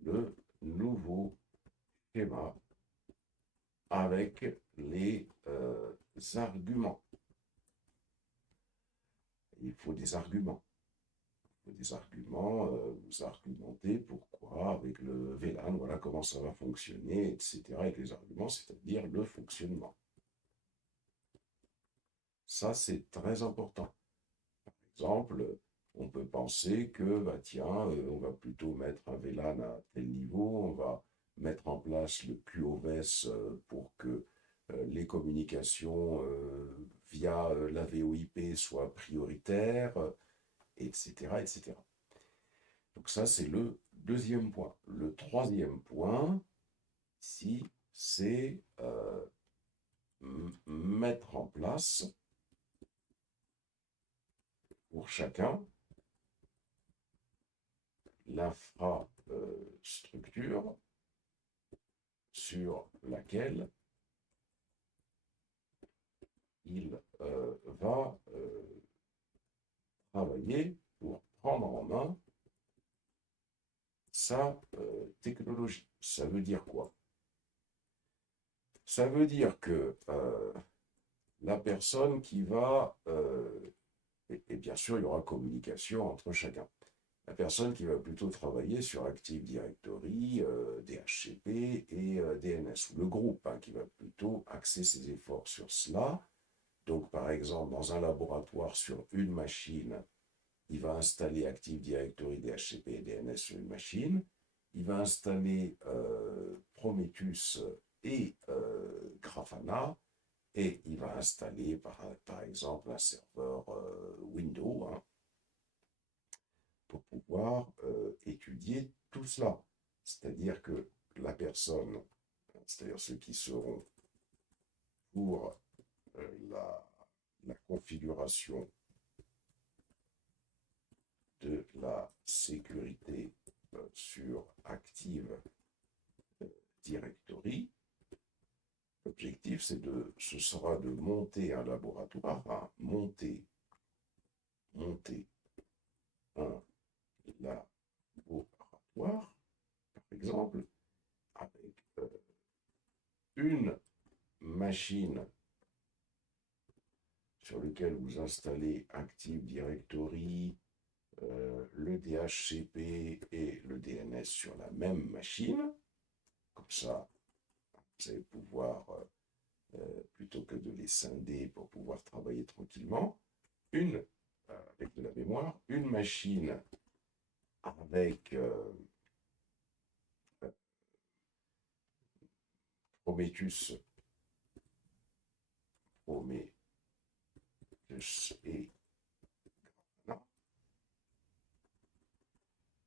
le nouveau schéma avec les arguments. Il faut des arguments. des arguments, vous argumentez pourquoi avec le VLAN, voilà comment ça va fonctionner, etc. avec les arguments, c'est-à-dire le fonctionnement. Ça, c'est très important. Par exemple, on peut penser que, bah, tiens, on va plutôt mettre un VLAN à tel niveau, on va mettre en place le QoS pour que les communications via la VoIP soient prioritaires, etc., etc. Donc ça, c'est le deuxième point. Le troisième point, ici, c'est mettre en place pour chacun l'infrastructure sur laquelle il va travailler pour prendre en main sa technologie. Ça veut dire quoi? Ça veut dire que la personne qui va, et bien sûr il y aura communication entre chacun, la personne qui va plutôt travailler sur Active Directory, DHCP et DNS, ou le groupe qui va plutôt axer ses efforts sur cela. Donc par exemple, dans un laboratoire sur une machine, il va installer Active Directory, DHCP et DNS sur une machine. Il va installer Prometheus et Grafana. Et il va installer par exemple un serveur Windows pour pouvoir étudier tout cela. C'est-à-dire que la personne, c'est-à-dire ceux qui seront pour la configuration de la sécurité sur Active Directory, l'objectif ce sera de monter un laboratoire, monter un laboratoire, par exemple, avec une machine sur laquelle vous installez Active Directory, le DHCP et le DNS sur la même machine. Comme ça, vous allez pouvoir, plutôt que de les scinder pour pouvoir travailler tranquillement, avec de la mémoire, une machine avec Prometheus, et Grafana.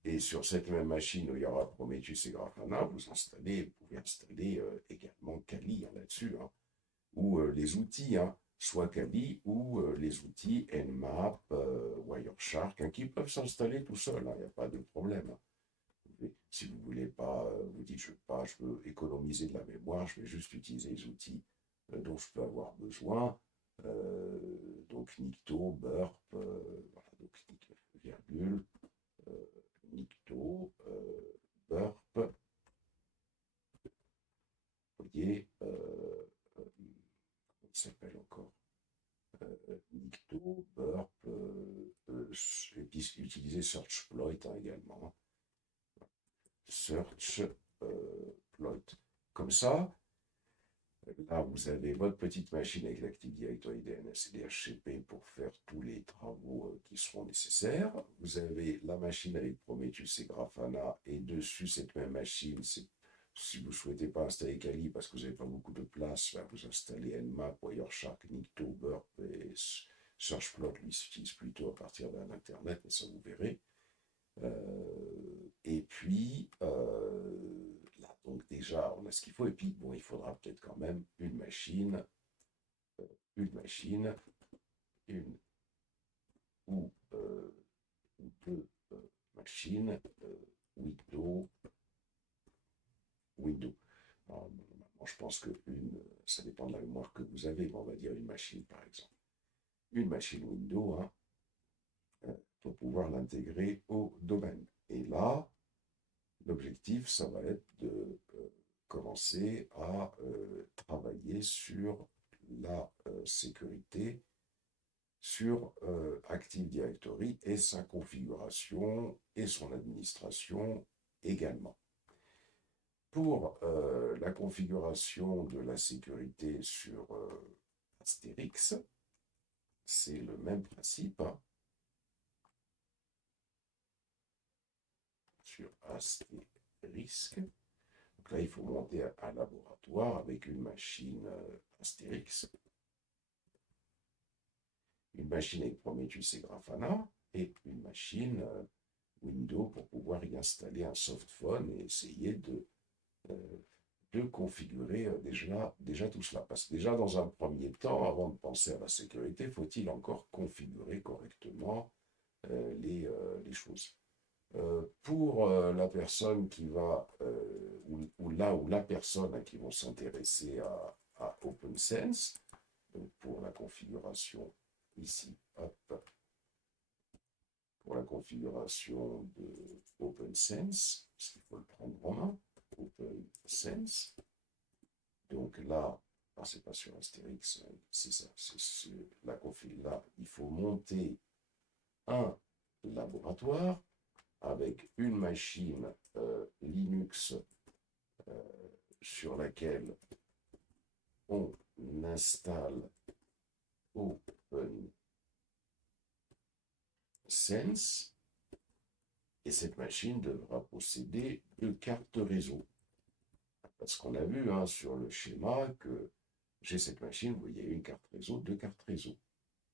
Et sur cette même machine où il y aura Prometheus et Grafana, vous pouvez installer également Kali là-dessus, ou les outils, soit Kali ou les outils Nmap, Wireshark, qui peuvent s'installer tout seuls, il n'y a pas de problème. Si vous ne voulez pas, vous dites je veux économiser de la mémoire, je vais juste utiliser les outils dont je peux avoir besoin. Donc Nikto, Burp, voilà, donc virgule, Nikto, Burp, vous voyez, comment il s'appelle encore, Nikto, Burp, et puis utiliser Searchploit également. Searchploit. Comme ça, là, vous avez votre petite machine avec l'Active Directory, DNS et DHCP pour faire tous les travaux qui seront nécessaires. Vous avez la machine avec Prometheus et Grafana, et dessus cette même machine, si vous ne souhaitez pas installer Kali parce que vous n'avez pas beaucoup de place, vous installez Nmap, Wireshark, Nikto, Burp et Searchplot, lui s'utilise plutôt à partir d'un Internet, et ça vous verrez. Et puis, là, donc déjà, on a ce qu'il faut. Et puis, bon, il faudra peut-être quand même une machine, une ou deux machines Windows. Alors, normalement, je pense que ça dépend de la mémoire que vous avez, mais on va dire une machine, par exemple. Une machine Windows, pour pouvoir l'intégrer au domaine. Et là, l'objectif, ça va être de commencer à travailler sur la sécurité sur Active Directory et sa configuration et son administration également. Pour la configuration de la sécurité sur Astérix, c'est le même principe. Sur Astérix. Donc là, il faut monter un laboratoire avec une machine Astérix, une machine avec Prometheus et Grafana, et une machine Windows pour pouvoir y installer un softphone et essayer de configurer déjà tout cela. Parce que déjà, dans un premier temps, avant de penser à la sécurité, faut-il encore configurer correctement les choses. Pour la personne qui va, ou la personne qui vont s'intéresser à OpenSense, donc pour la configuration ici, hop, pour la configuration de OpenSense, parce qu'il faut le prendre en main, OpenSense. Donc là, c'est pas sur Astérix, c'est ça, c'est la config là, il faut monter un laboratoire avec une machine Linux sur laquelle on installe OpenSense, et cette machine devra posséder 2 cartes réseau. Parce qu'on a vu sur le schéma que j'ai cette machine, vous voyez, une carte réseau, 2 cartes réseau.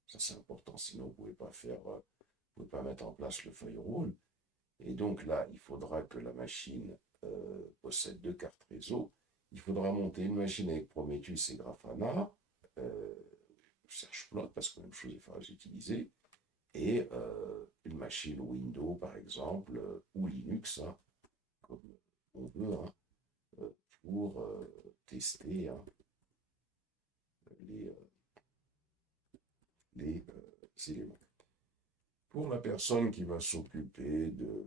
Ça c'est important, sinon vous ne pouvez pas mettre en place le firewall. Et donc là, il faudra que la machine possède 2 cartes réseau. Il faudra monter une machine avec Prometheus et Grafana, Searchplot, parce que la même chose, il faudra les utiliser, et une machine Windows, par exemple, ou Linux, comme on veut, pour tester les éléments. Pour la personne qui va s'occuper de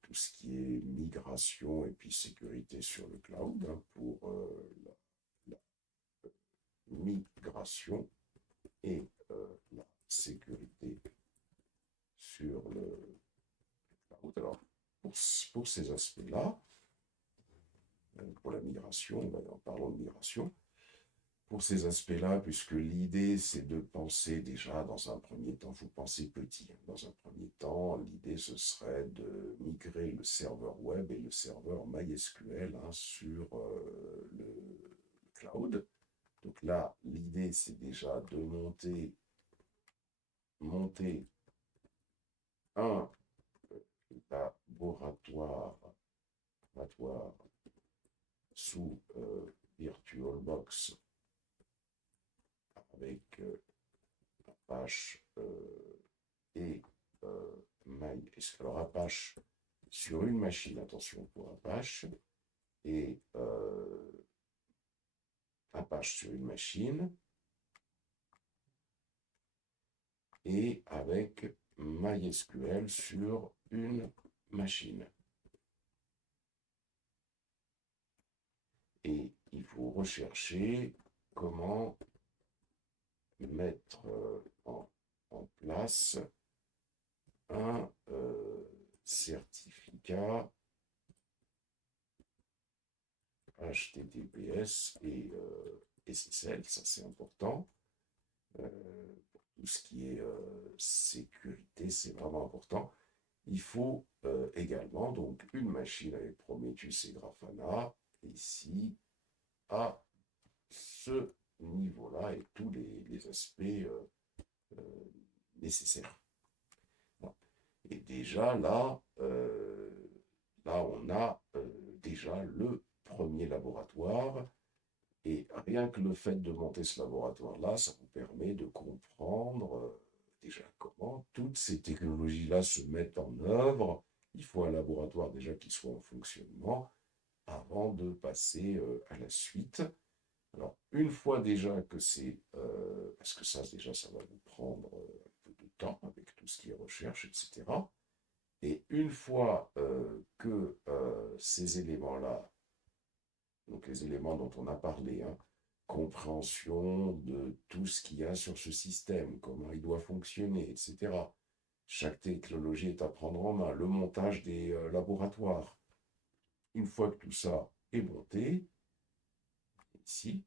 tout ce qui est migration et puis sécurité sur le cloud, pour la migration et la sécurité sur le cloud. Alors, pour ces aspects-là, pour la migration, en parlant de migration, pour ces aspects-là, puisque l'idée, c'est de penser déjà, dans un premier temps, il faut penser petit. Dans un premier temps, l'idée, ce serait de migrer le serveur web et le serveur MySQL sur le cloud. Donc là, l'idée, c'est déjà de monter un laboratoire sous VirtualBox avec Apache et MySQL. Alors Apache sur une machine, attention pour Apache, et Apache sur une machine, et avec MySQL sur une machine. Et il faut rechercher comment mettre en place un certificat HTTPS et SSL, ça c'est important. Pour tout ce qui est sécurité, c'est vraiment important. Il faut également donc une machine avec Prometheus et Grafana, ici, à ce niveau-là, et tous les aspects nécessaires. Bon. Et déjà là, on a déjà le premier laboratoire, et rien que le fait de monter ce laboratoire-là, ça vous permet de comprendre déjà comment toutes ces technologies-là se mettent en œuvre. Il faut un laboratoire déjà qui soit en fonctionnement avant de passer à la suite. Alors, une fois déjà que c'est, parce que ça déjà, ça va vous prendre un peu de temps avec tout ce qui est recherche, etc. Et une fois que ces éléments-là, donc les éléments dont on a parlé, compréhension de tout ce qu'il y a sur ce système, comment il doit fonctionner, etc. Chaque technologie est à prendre en main, le montage des laboratoires. Une fois que tout ça est monté, ici,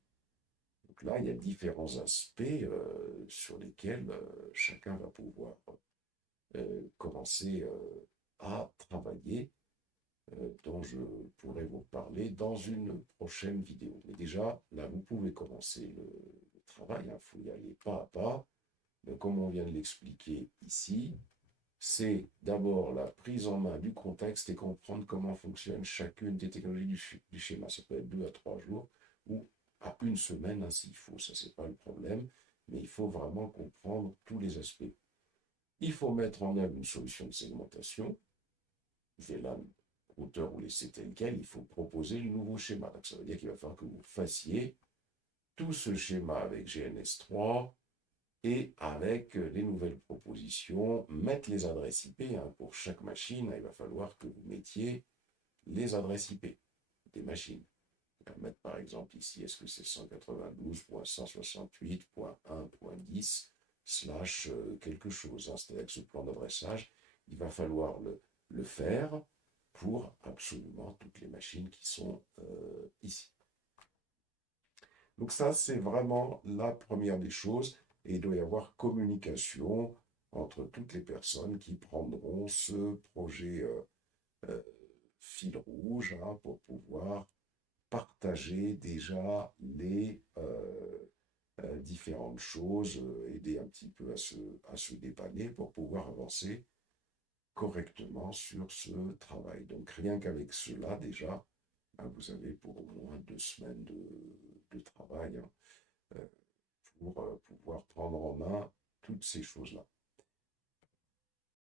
donc là, il y a différents aspects sur lesquels chacun va pouvoir commencer à travailler, dont je pourrai vous parler dans une prochaine vidéo. Mais déjà, là, vous pouvez commencer le travail, il faut y aller pas à pas. Mais comme on vient de l'expliquer ici, c'est d'abord la prise en main du contexte et comprendre comment fonctionne chacune des technologies du schéma. Ça peut être 2 à 3 jours ou à une semaine, hein, s'il faut. Ça, c'est pas le problème, mais il faut vraiment comprendre tous les aspects. Il faut mettre en œuvre une solution de segmentation, VLAN, routeur ou laisser tel quel. Il faut proposer le nouveau schéma. Donc, ça veut dire qu'il va falloir que vous fassiez tout ce schéma avec GNS3, et avec les nouvelles propositions, mettre les adresses IP hein, pour chaque machine. Il va falloir que vous mettiez les adresses IP des machines. On va mettre par exemple ici, est-ce que c'est 192.168.1.10 slash quelque chose. Hein, c'est-à-dire que ce plan d'adressage, il va falloir le faire pour absolument toutes les machines qui sont ici. Donc ça, c'est vraiment la première des choses. Et il doit y avoir communication entre toutes les personnes qui prendront ce projet euh, fil rouge hein, pour pouvoir partager déjà les différentes choses, aider un petit peu à se dépanner pour pouvoir avancer correctement sur ce travail. Donc rien qu'avec cela déjà, vous avez pour au moins 2 semaines de travail. Hein, pour pouvoir prendre en main toutes ces choses-là.